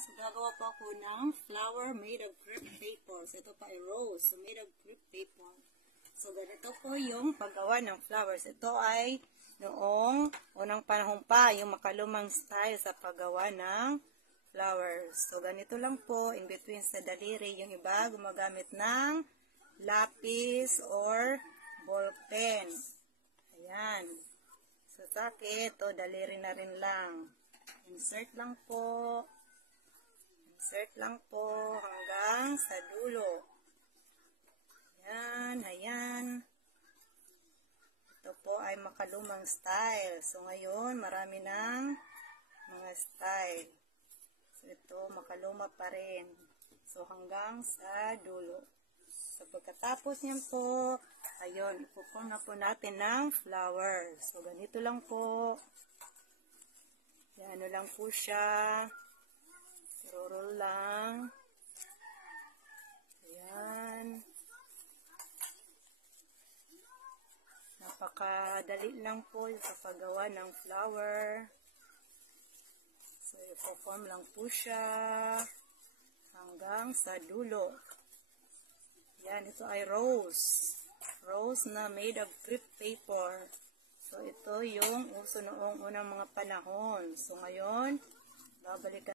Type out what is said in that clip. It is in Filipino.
So, gagawa po ako ng flower made of crepe paper. So, ito pa ay rose. So, made of crepe paper. So, ganito po yung paggawa ng flowers. Ito ay noong unang panahon pa, yung makalumang style sa paggawa ng flowers. So, ganito lang po, in between sa daliri. Yung iba, gumagamit ng lapis or ball pen. Ayan. So, sa akin, ito, daliri na rin lang. Insert lang po. Insert lang po hanggang sa dulo. Ayan, ayan. Ito po ay makalumang style. So, ngayon, marami ng mga style. So, ito, makaluma pa rin. So, hanggang sa dulo. So, pagkatapos niyan po, ayun, ipupong na po natin ng flowers. So, ganito lang po. Yan, ano lang po siya. Roll lang. Ayan. Napakadali lang po sa paggawa ng flower. So, ipo-form lang po siya hanggang sa dulo. Yan, ito ay rose. Rose na made of crepe paper. So, ito yung uso noong unang mga panahon. So, ngayon, babalikan